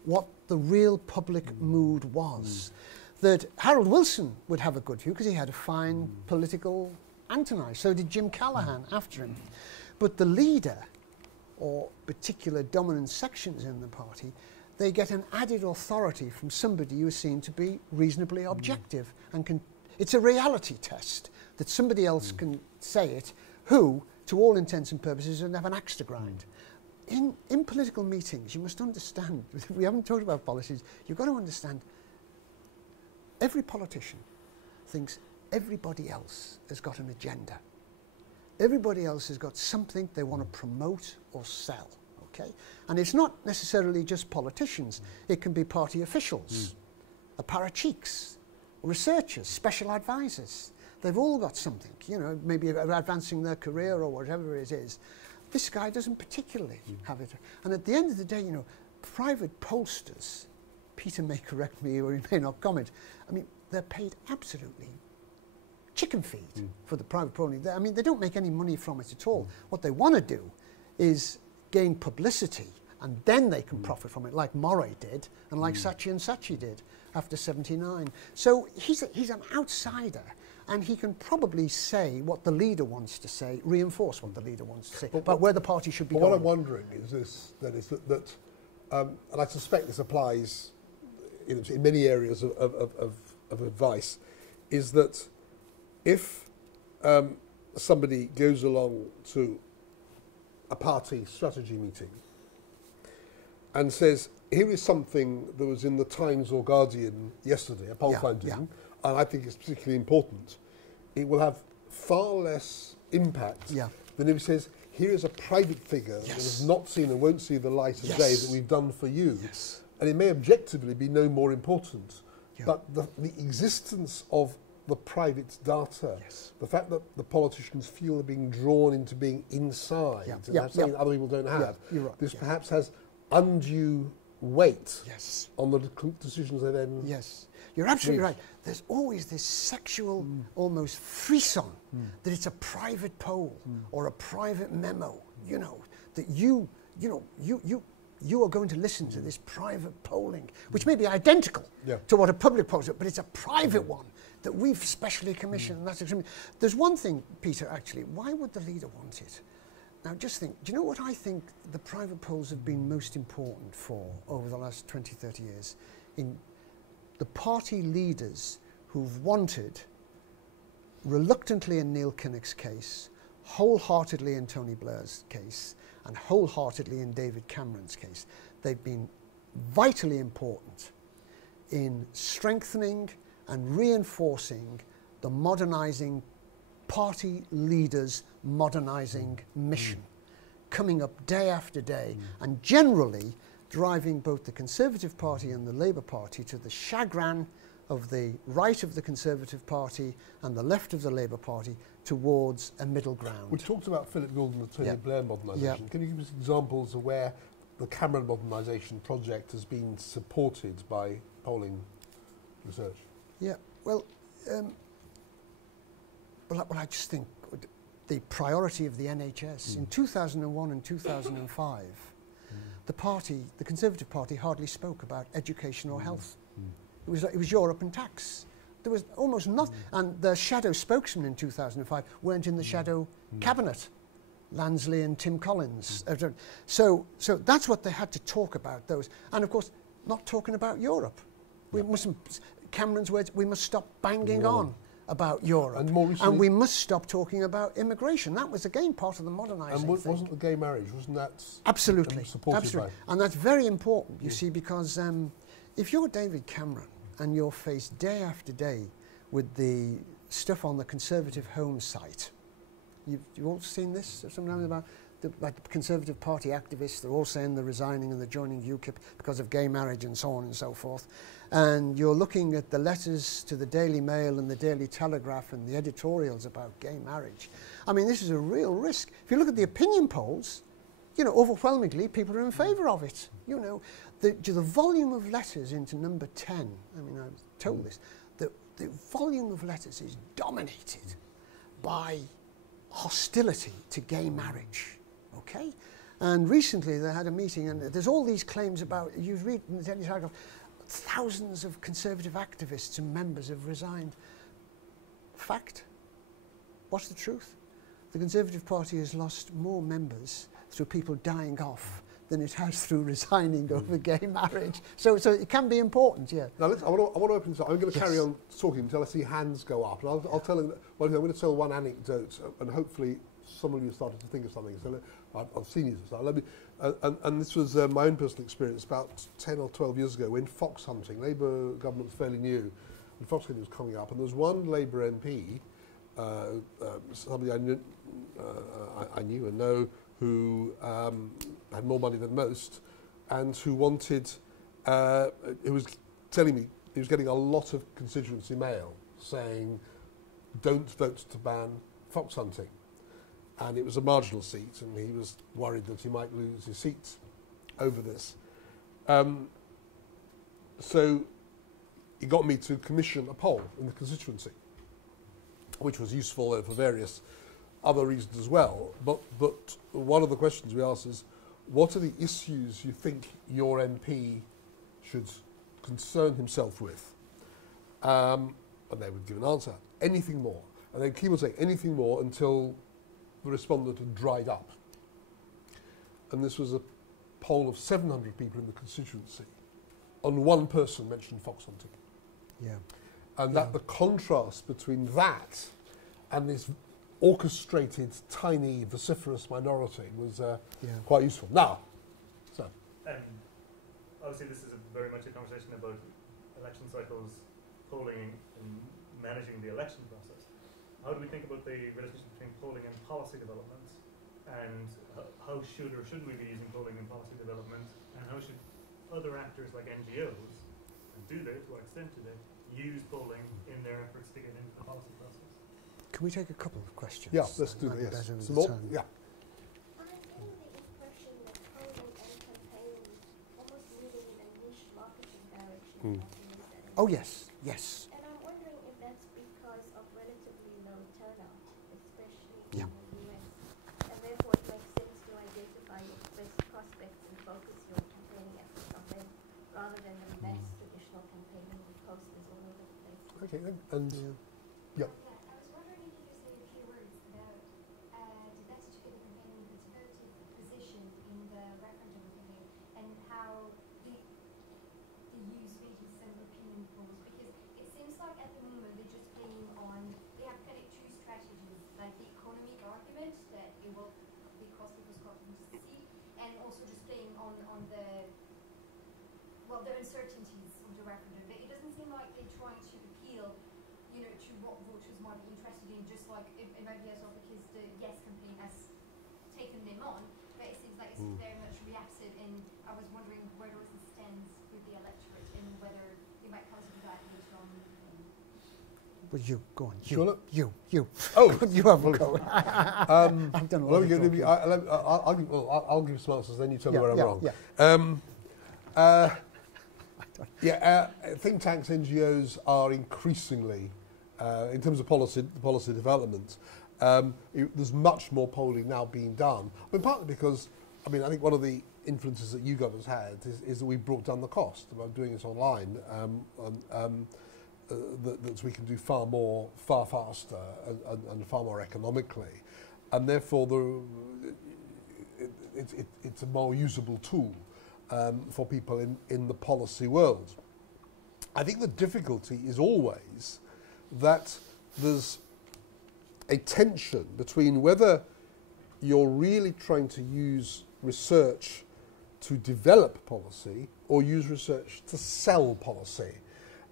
what the real public mood was. That Harold Wilson would have a good view because he had a fine political antennae. So did Jim Callaghan after him. But the leader, or particular dominant sections in the party, they get an added authority from somebody who is seen to be reasonably objective and it's a reality test that somebody else can say it, who, to all intents and purposes, doesn't have an axe to grind. In political meetings, you must understand, we haven't talked about policies, you've got to understand every politician thinks everybody else has got an agenda. Everybody else has got something they want to promote or sell. Okay? And it's not necessarily just politicians. It can be party officials, apparatchiks, researchers, special advisors. They've all got something, maybe advancing their career or whatever it is. This guy doesn't particularly have it. And at the end of the day, private pollsters, Peter may correct me or he may not comment, I mean, they're paid absolutely chicken feed for the private polling. I mean, they don't make any money from it at all. What they want to do is gain publicity, and then they can profit from it, like Moray did, and like Saatchi and Saatchi did after '79. So he's an outsider, and he can probably say what the leader wants to say, reinforce what the leader wants to say, about where the party should be going. What I'm wondering is that and I suspect this applies in many areas of advice, is that if somebody goes along to a party strategy meeting and says, here is something that was in the Times or Guardian yesterday, a poll finding, and I think it's particularly important, it will have far less impact than if he says, here is a private figure that has not seen and won't see the light of day that we've done for you. And it may objectively be no more important, but the existence of the private data, the fact that the politicians feel they're being drawn into being inside, and that's something that other people don't have, this perhaps has undue weight on the decisions they then... Yes, you're absolutely right. There's always this sexual, almost frisson, that it's a private poll or a private memo, that you are going to listen to this private polling, which may be identical to what a public poll is, but it's a private one that we've specially commissioned. There's one thing, Peter, actually, why would the leader want it? Now just think, do you know what I think the private polls have been most important for over the last 20, 30 years? In the party leaders who've wanted, reluctantly in Neil Kinnock's case, wholeheartedly in Tony Blair's case, and wholeheartedly in David Cameron's case, they've been vitally important in strengthening and reinforcing the modernising party leaders' modernising mission, coming up day after day, and generally driving both the Conservative Party and the Labour Party to the chagrin of the right of the Conservative Party and the left of the Labour Party towards a middle ground. We talked about Philip Gould and the Tony Blair modernisation. Yeah. Can you give us examples of where the Cameron modernisation project has been supported by polling research? Yeah, well, I just think the priority of the NHS in 2001 and 2005, the Conservative Party hardly spoke about education or health. It was Europe and tax. There was almost nothing, and the shadow spokesmen in 2005 weren't in the shadow cabinet, Lansley and Tim Collins. So that's what they had to talk about, those, and of course, not talking about Europe. We mustn't, Cameron's words, we must stop banging on about Europe. And more recently, and we must stop talking about immigration. That was again part of the modernising and thing. wasn't the gay marriage, wasn't that absolutely supported absolutely by? And that's very important, you see, because if you're David Cameron and you're faced day after day with the stuff on the Conservative Home site, you've all seen this sometimes about the Conservative Party activists, they're all saying they're resigning and they're joining UKIP because of gay marriage and so on and so forth. And you're looking at the letters to the Daily Mail and the Daily Telegraph and the editorials about gay marriage. I mean, this is a real risk. If you look at the opinion polls, you know, overwhelmingly people are in favour of it. You know, the volume of letters into number 10, I mean, I was told this, the volume of letters is dominated by hostility to gay marriage. Okay? And recently they had a meeting, and there's all these claims about, you read in the Daily Telegraph, thousands of Conservative activists and members have resigned. Fact? What's the truth? The Conservative Party has lost more members through people dying off than it has through resigning over gay marriage. So it can be important, yeah. Now, I want to open this up. I'm going to carry on talking until I see hands go up. And I'll tell them, well, I'm going to tell one anecdote, and hopefully some of you started to think of something. So I've seen you start. And this was my own personal experience about 10 or 12 years ago when fox hunting, Labour government was fairly new, and fox hunting was coming up. And there was one Labour MP, somebody I knew and know, who had more money than most, and who wanted, he was telling me he was getting a lot of constituency mail saying, don't vote to ban fox hunting. And it was a marginal seat, and he was worried that he might lose his seat over this. So he got me to commission a poll in the constituency, which was useful for various other reasons as well. But one of the questions we asked is, what are the issues you think your MP should concern himself with? And they would give an answer, anything more. And then Keith would say anything more until the respondent had dried up. And this was a poll of 700 people in the constituency. On one person mentioned fox hunting. Yeah. And that the contrast between that and this orchestrated, tiny, vociferous minority was quite useful. Now, so. Obviously this is very much a conversation about election cycles, polling and managing the election process. How do we think about the relationship between polling and policy development? And how should or shouldn't we be using polling in policy development? And how should other actors like NGOs, and do they, to what extent do they, use polling in their efforts to get into the policy process? Can we take a couple of questions? Yeah, let's do that, yes. Some more? Yeah. I'm getting the impression that polling and campaigning almost moving in a niche marketing direction. Oh, yes, yes. And I'm wondering if that's because of relatively low turnout, especially Yeah. in the US. And therefore it makes sense to identify your best prospects and focus your campaigning efforts on them, rather than the mass traditional campaigning with posters all over the place. Okay, and yeah. I was wondering if you could say a few words about diversity of campaigning that's on the uncertainties of the referendum. But it doesn't seem like they're trying to appeal, you know, to what voters might be interested in, just like it might be as well because the Yes campaign has taken them on, but it seems like it's very much reactive, and I was wondering where it stands with the electorate and whether they might come to do that later on. Well, you go on. You. Oh, you have a go. I've done a lot of talking. I'll give some answers, then you tell me where I'm wrong. Think tanks, NGOs are increasingly, in terms of policy development, there's much more polling now being done. I mean, partly because, I think one of the influences that YouGov has had is that we brought down the cost of doing it online, that we can do far more, far faster, and far more economically, and therefore it's a more usable tool for people in the policy world. I think the difficulty is always that there's a tension between whether you're really trying to use research to develop policy or use research to sell policy.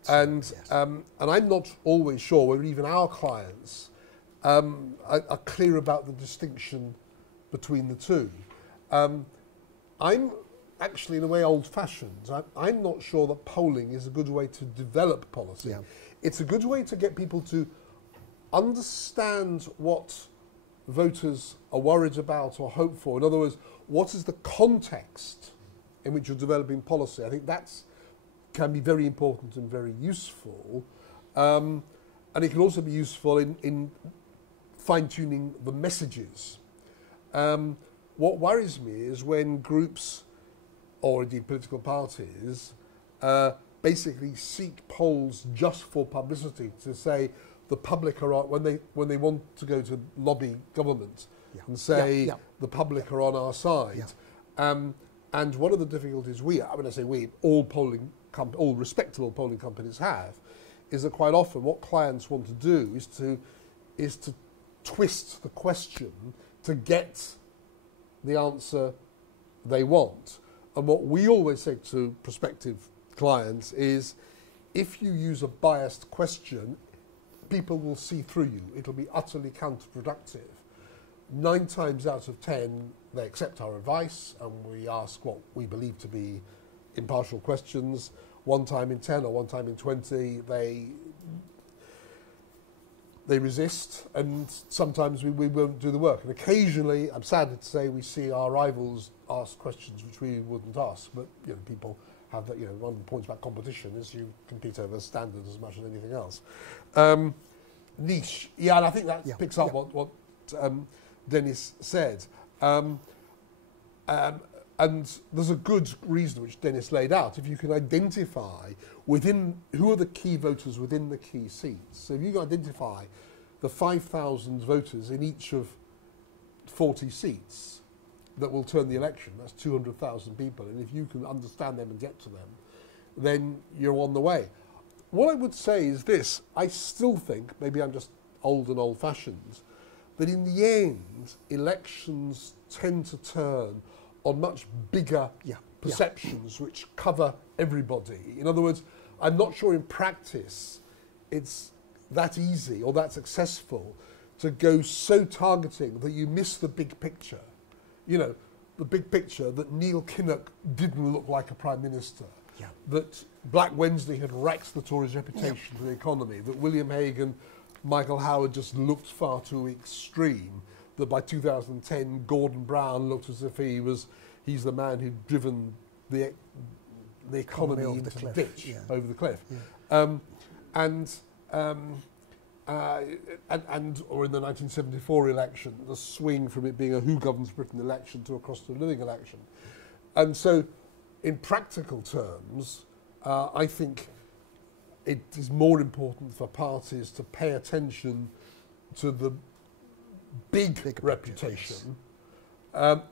And I'm not always sure whether even our clients are clear about the distinction between the two. I'm actually, in a way, old-fashioned. I'm not sure that polling is a good way to develop policy. Yeah. It's a good way to get people to understand what voters are worried about or hope for. In other words, what is the context in which you're developing policy? I think that's can be very important and very useful. And it can also be useful in fine-tuning the messages. What worries me is when groups, or indeed political parties, basically seek polls just for publicity, to say the public are on, when they want to go to lobby government and say the public are on our side. And one of the difficulties all respectable polling companies have, is that quite often what clients want to do is to twist the question to get the answer they want. And what we always say to prospective clients is, if you use a biased question, people will see through you. It'll be utterly counterproductive. 9 times out of 10, they accept our advice, and we ask what we believe to be impartial questions. 1 time in 10 or 1 time in 20, they resist, and sometimes we won't do the work. And occasionally, I'm sad to say, we see our rivals ask questions which we wouldn't ask. But people have that. One of the points about competition is you compete over standards as much as anything else. Niche, and I think that picks up what Dennis said. And there's a good reason which Dennis laid out. If you can identify who are the key voters within the key seats. So if you can identify the 5,000 voters in each of 40 seats that will turn the election, that's 200,000 people. And if you can understand them and get to them, then you're on the way. What I would say is this: I still think, maybe I'm just old and old-fashioned, that in the end, elections tend to turn on much bigger perceptions which cover everybody. In other words, I'm not sure in practice it's that easy or that successful to go so targeting that you miss the big picture. The big picture that Neil Kinnock didn't look like a Prime Minister, that Black Wednesday had wrecked the Tories' reputation for the economy, that William Hague and Michael Howard just looked far too extreme, that by 2010 Gordon Brown looked as if he's the man who'd driven the economy into the ditch, over the cliff. Or in the 1974 election, the swing from it being a who governs Britain election to a cost of living election. And so, in practical terms, I think it is more important for parties to pay attention to the big reputation.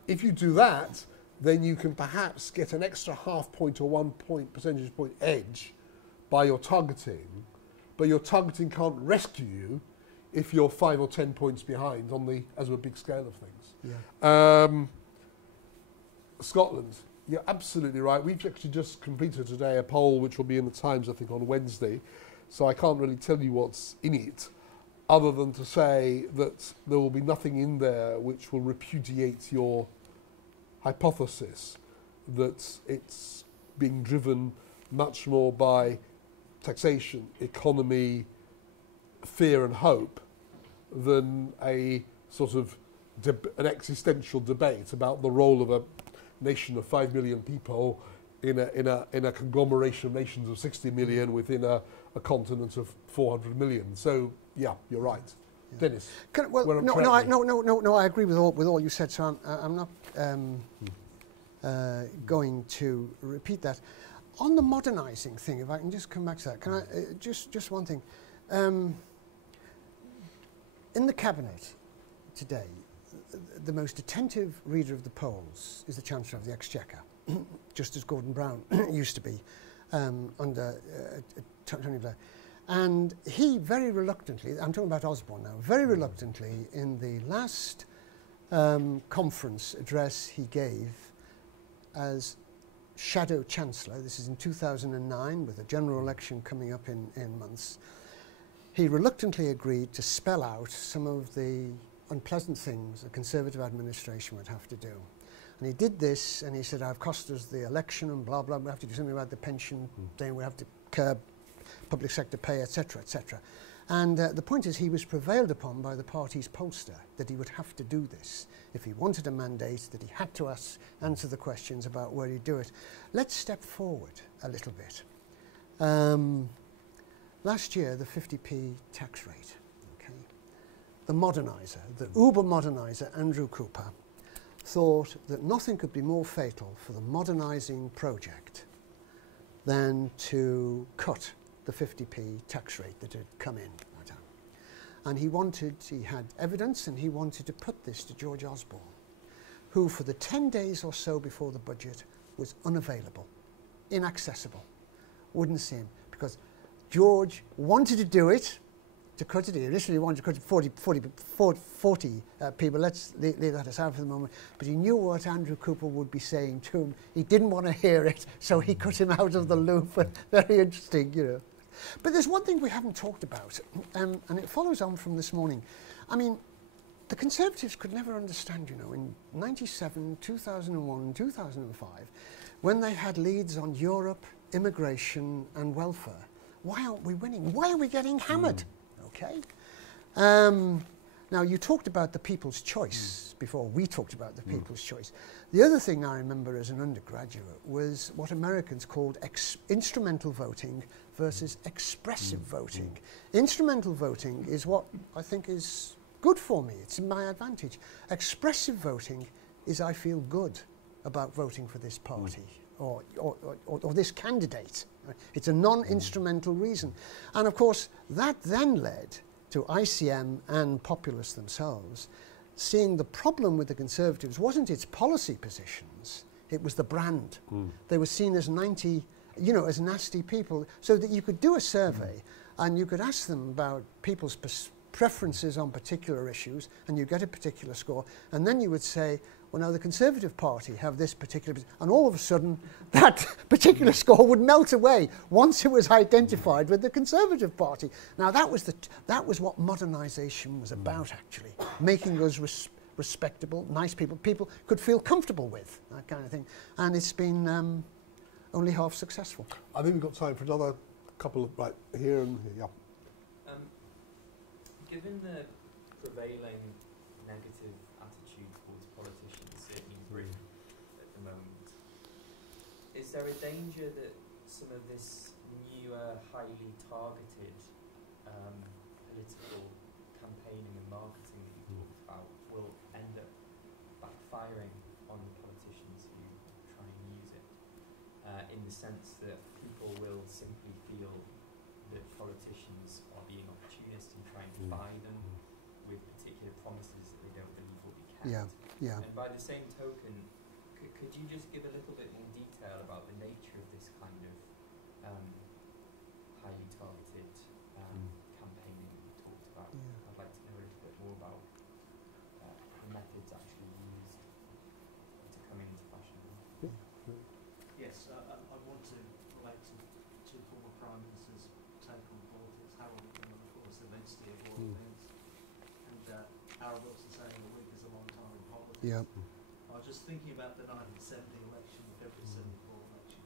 If you do that, then you can perhaps get an extra half point or 1 percentage point edge by your targeting, but your targeting can't rescue you if you're 5 or 10 points behind on the big scale of things. Scotland, you're absolutely right. We've actually just completed today a poll which will be in the Times, I think, on Wednesday. So I can't really tell you what's in it, other than to say that there will be nothing in there which will repudiate your hypothesis that it's being driven much more by taxation, economy, fear and hope than a sort of an existential debate about the role of a nation of 5 million people in a conglomeration of nations of 60 million within a continent of 400 million. So yeah, you're right. Yeah. Dennis. No, I agree with all you said. So I'm not going to repeat that. On the modernising thing, if I can just come back to that, can I just one thing? In the cabinet today, the most attentive reader of the polls is the Chancellor of the Exchequer, just as Gordon Brown used to be under Tony Blair. And he very reluctantly, I'm talking about Osborne now, very reluctantly in the last conference address he gave as Shadow Chancellor, this is in 2009 with a general election coming up in months, he reluctantly agreed to spell out some of the unpleasant things a Conservative administration would have to do. And he did this, and he said, I've cost us the election and blah, blah, we have to do something about the pension thing, we have to curb public sector pay, etc., etc. And the point is, he was prevailed upon by the party's pollster that he would have to do this. If he wanted a mandate, that he had to answer the questions about where he'd do it. Let's step forward a little bit. Last year, the 50p tax rate, okay? The moderniser, the uber moderniser, Andrew Cooper, thought that nothing could be more fatal for the modernising project than to cut the 50p tax rate that had come in. And he had evidence, and he wanted to put this to George Osborne, who for the 10 days or so before the budget was unavailable, inaccessible, wouldn't see him, because George wanted to do it, to cut it. He initially wanted to cut it 40 people. Let's leave that aside for the moment. But he knew what Andrew Cooper would be saying to him. He didn't want to hear it, so he cut him out of the loop. Very interesting, you know. But there's one thing we haven't talked about, and it follows on from this morning. I mean, the Conservatives could never understand, you know, in 97, 2001, 2005, when they had leads on Europe, immigration and welfare. Why aren't we winning? Why are we getting hammered? Okay. Now, you talked about the people's choice before. We talked about the people's choice. The other thing I remember as an undergraduate was what Americans called instrumental voting versus expressive voting. Instrumental voting is what I think is good for me. It's in my advantage. Expressive voting is I feel good about voting for this party or this candidate. It's a non-instrumental reason. And of course, that then led to ICM and populists themselves seeing the problem with the Conservatives wasn't its policy positions, it was the brand. They were seen as as nasty people, so that you could do a survey and you could ask them about people's preferences on particular issues, and you get a particular score, and then you would say, well, now the Conservative Party have this particular, and all of a sudden that particular score would melt away once it was identified with the Conservative Party. Now that was what modernisation was about, actually, making us respectable, nice people, people could feel comfortable with, that kind of thing. And it's been only half successful. I think we've got time for another couple of, right, here and here, yeah. Given the prevailing negative attitude towards politicians, certainly in Britain at the moment, is there a danger that some of this newer, highly targeted political campaigning and marketing that you talked about will end up backfiring on the politicians who try and use it, in the sense that people will simply feel that politicians are being opportunist and trying to buy them with particular promises that they don't believe will be kept. Yeah. And by the same token, could you just give a little bit more detail about the nature of this kind of highly targeted campaigning that you talked about? I'd like to know a little bit more about the methods actually used to come into fashion. honesty of all things. And Harold Wilson saying a week is a long time in politics. Yeah. I was just thinking about the 1970 election, the February 74 election,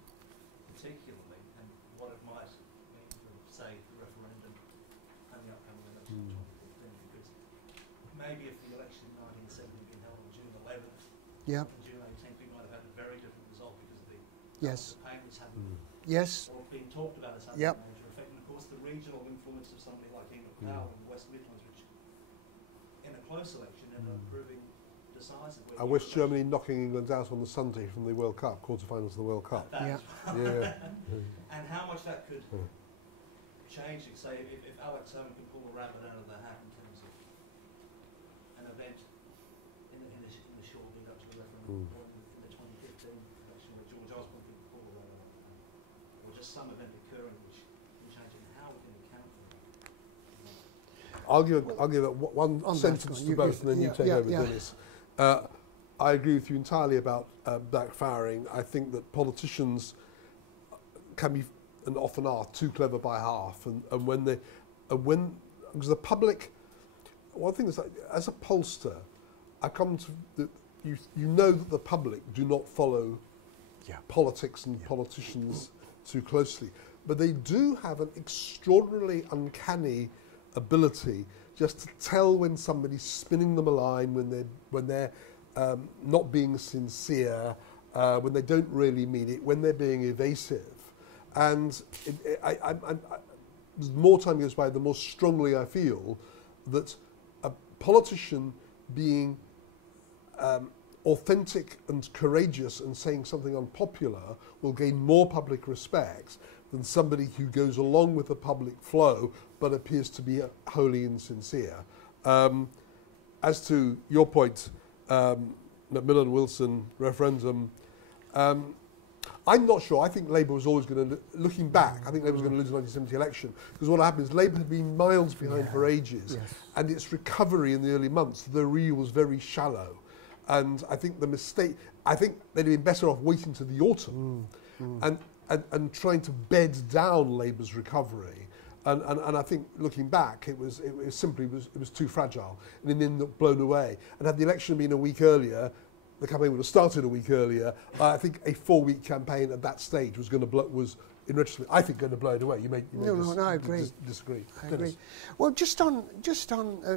particularly, and what it might mean for, say, the referendum and the upcoming election in 2015, because maybe if the election in 1970 had been held on June 11th, Yeah. and June 18th, we might have had a very different result because the payments hadn't Yes. or been talked about as having Yep. a major effect. And of course, the regional influence of somebody like Enoch Powell in the West Midlands, which in a close election ended up proving decisive. And West Germany knocking England out on the Sunday from the World Cup, quarterfinals of the World Cup. That Yeah. as well. Yeah. And how much that could change, say, if Alex Salmond could pull a rabbit out of the hat in terms of an event in the short lead up to the referendum, or in the 2015 election where George Osborne could pull a rabbit out of the hat, or just some event occurring which can change it, and how we can account for that. I'll give it one on that, sentence to both, and then you take over, Dennis. I agree with you entirely about backfiring. I think that politicians can be, and often are, too clever by half, and because the public, one thing is that as a pollster, I come to you know that the public do not follow politics and politicians too closely, but they do have an extraordinarily uncanny ability just to tell when somebody's spinning them a line, when they're not being sincere, when they don't really mean it, when they're being evasive. And the more time goes by, the more strongly I feel that a politician being authentic and courageous and saying something unpopular will gain more public respect than somebody who goes along with the public flow but appears to be wholly insincere. As to your point, Macmillan-Wilson referendum, I'm not sure. I think Labour was always going to, looking back, I think Labour was going to lose the 1970 election, because what happened is Labour had been miles behind for ages, and its recovery in the early months, the reel was very shallow. And I think they'd have been better off waiting to the autumn and trying to bed down Labour's recovery. And I think looking back, it was too fragile, and it ended up blown away. And had the election been a week earlier, the campaign would have started a week earlier. I think a 4-week campaign at that stage was in retrospect, I think, going to blow it away. You may I agree. Disagree. I agree. Well, just on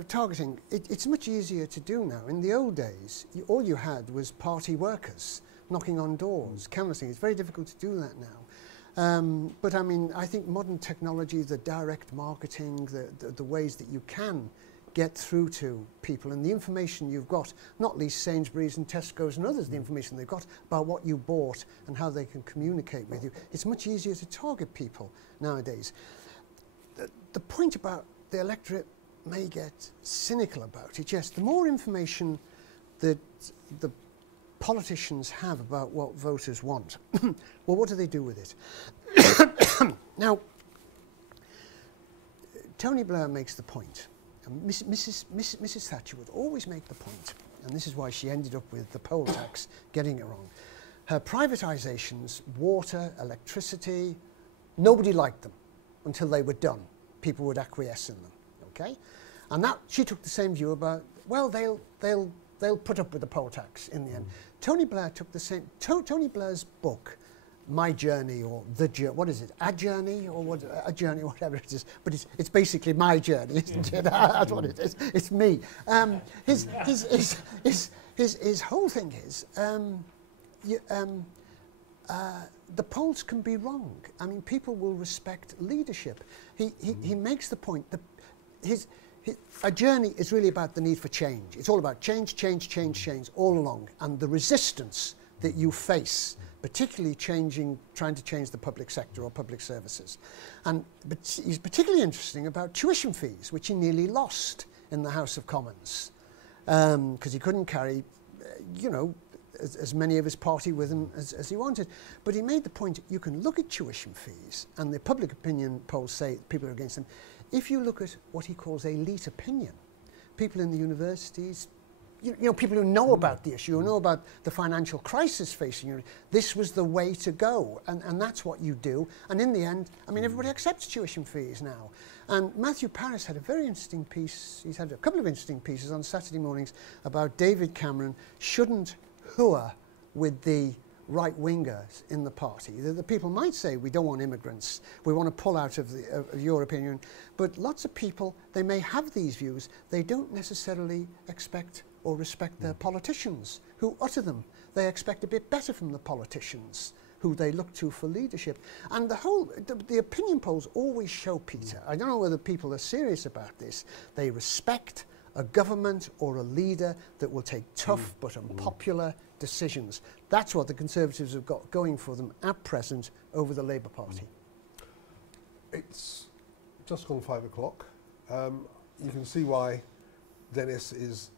targeting, it's much easier to do now. In the old days, all you had was party workers knocking on doors, canvassing. It's very difficult to do that now. But I mean, I think modern technology, the direct marketing, the ways that you can get through to people, and the information you've got, not least Sainsbury's and Tesco's and others, the information they've got about what you bought and how they can communicate with you. It's much easier to target people nowadays. The point about the electorate may get cynical about it. Yes, the more information that the politicians have about what voters want, well, what do they do with it? Now, Tony Blair makes the point, and Mrs. Thatcher would always make the point, and this is why she ended up with the poll tax getting it wrong. Her privatisations, water, electricity, nobody liked them until they were done. People would acquiesce in them, okay? And that she took the same view about, well, they'll put up with the poll tax in the end. Tony Blair took the same. Tony Blair's book, My Journey, or what is it? A Journey, or what? A Journey, whatever it is. But it's basically my journey, isn't it? That's what it is. It's me. His whole thing is the polls can be wrong. I mean, people will respect leadership. He makes the point that a journey is really about the need for change. It's all about change, change, change, change all along, and the resistance that you face, particularly trying to change the public sector or public services. But he's particularly interesting about tuition fees, which he nearly lost in the House of Commons, because he couldn't carry, as many of his party with him as he wanted. But he made the point, you can look at tuition fees, and the public opinion polls say people are against them. If you look at what he calls elite opinion, people in the universities, you know, people who know about the issue, who know about the financial crisis facing Europe, this was the way to go. And that's what you do. And in the end, I mean, everybody accepts tuition fees now. And Matthew Parris had a very interesting piece, he's had a couple of interesting pieces on Saturday mornings about David Cameron shouldn't hooer with the right-wingers in the party. The people might say, we don't want immigrants, we want to pull out of the European Union, but lots of people, they may have these views, they don't necessarily expect or respect their politicians who utter them. They expect a bit better from the politicians who they look to for leadership. And the opinion polls always show, Peter, I don't know whether people are serious about this, they respect a government or a leader that will take tough but unpopular decisions. That's what the Conservatives have got going for them at present over the Labour Party. It's just gone 5 o'clock. You can see why Dennis is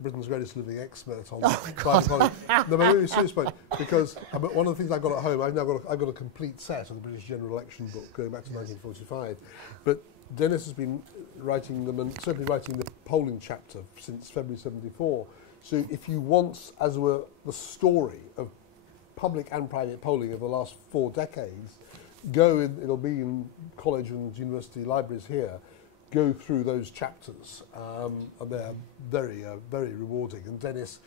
Britain's greatest living expert on private policy. No, but really serious point, because one of the things I've got at home, I've got a complete set of the British General Election book going back to 1945. But Dennis has been writing them, and certainly writing the polling chapter since February 74. So if you want, as it were, the story of public and private polling of the last 4 decades, it'll be in college and university libraries here, go through those chapters, and they're very, very rewarding. And Dennis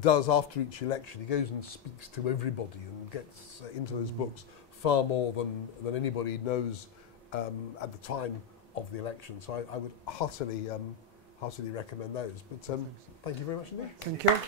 does, after each election, he goes and speaks to everybody and gets into those books far more than anybody knows at the time of the election. So I would heartily recommend those. But thank you very much indeed. Thank you.